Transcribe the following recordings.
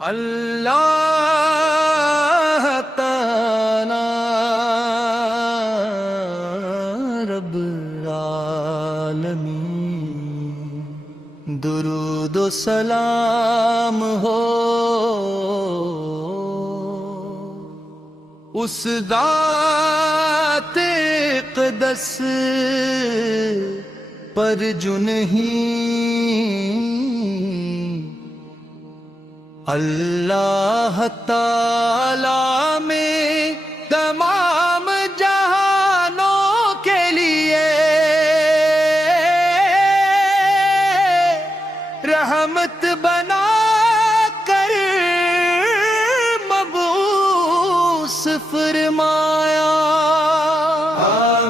اللہ تعالی رب العالمین، درود و سلام ہو اس ذات اقدس پر جو نہیں اللہ تعالی میں تمام جہانوں کے لیے رحمت بنا کر مبعوث فرمایا۔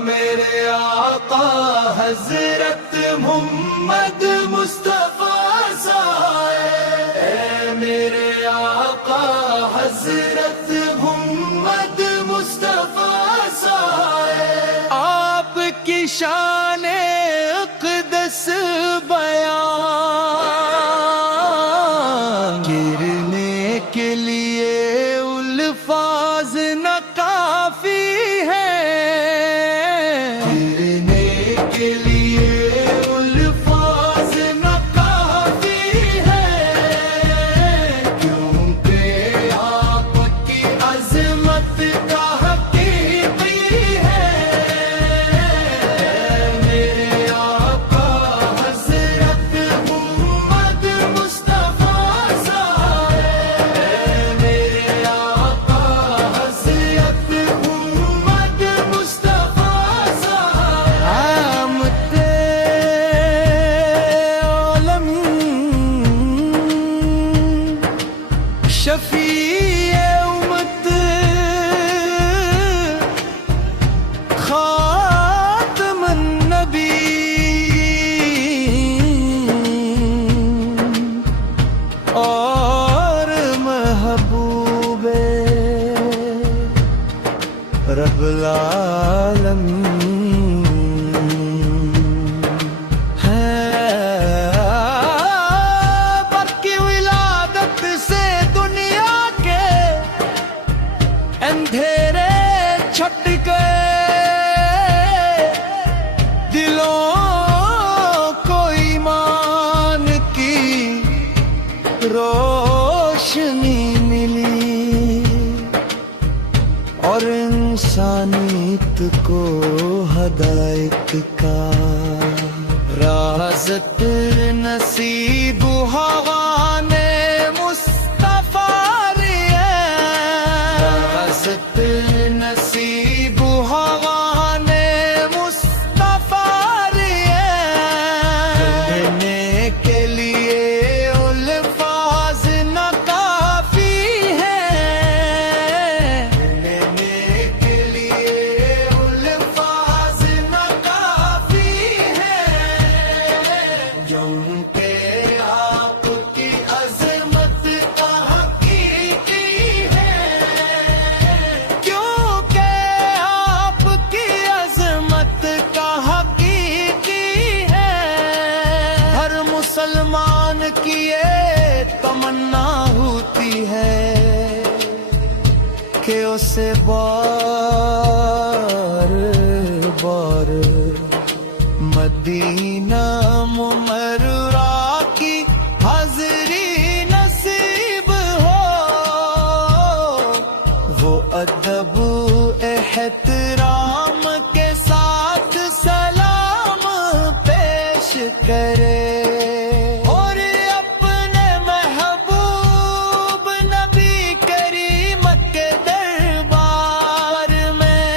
میرے آقا حضرت محمد مصطفیٰ سائے، میرے آقا حضرت محمد مصطفیٰ سائے، آپ کی شان اقدس بیان کرنے کے لیے الفاظ نہ کافی ہے، کرنے کے لیے الفاظ نہ کافی ہے، کیونکہ آپ کی عظمت کا حقیقی ہے۔ میرے آقا حضرت محمد مصطفیٰ سائے، میرے آقا حضرت محمد مصطفیٰ سائے، رحمت عالمین، شفیع امت، خاتم النبیین اور محبوب رب العالمین ہے۔ برقی ولادت سے دنیا کے اندھیرے چھٹ گئے، دلوں کو ایمان کی روشنی ملی اور انسانیت کو ہدایت کا راست نصیب ہوا نے مصطفیٰ لیا، راست نصیب ہوا نے مصطفیٰ لیا، کہنے کے لیے الفاظ نہ کافی ہے، کہنے کے لیے الفاظ نہ کافی ہے، کیونکہ آپ کی عظمت کا حقیقی ہے، کیونکہ آپ کی عظمت کا حقیقی ہے۔ ہر مسلمان کی یہ تمنا ہوتی ہے کہ اسے بار بار مدینہ منورہ کی حاضری نصیب ہو، وہ ادب احترام کے ساتھ سلام پیش کرے اور اپنے محبوب نبی کریم کے دربار میں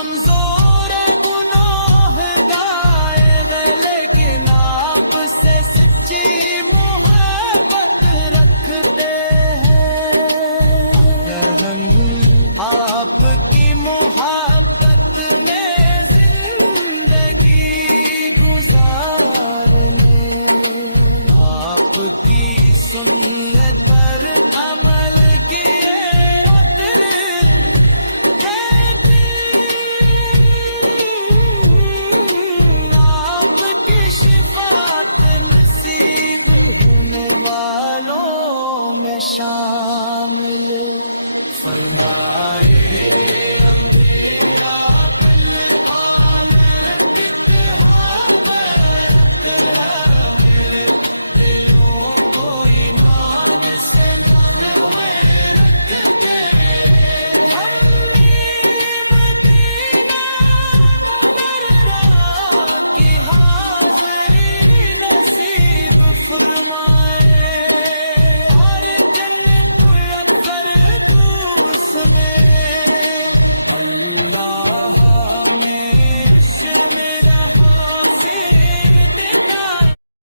کمزور گناہ گائے لیکن آپ سے سچی محبت رکھتے ہیں، آپ کی محبت میں زندگی گزارنے، آپ کی سنت پر عمل کیے والوں میں شامل فرمائے اندھیرا پل میرے دلوں کو ایمان سے رکھتے ہم مدینہ منورہ کی حاضری نصیب فرمائے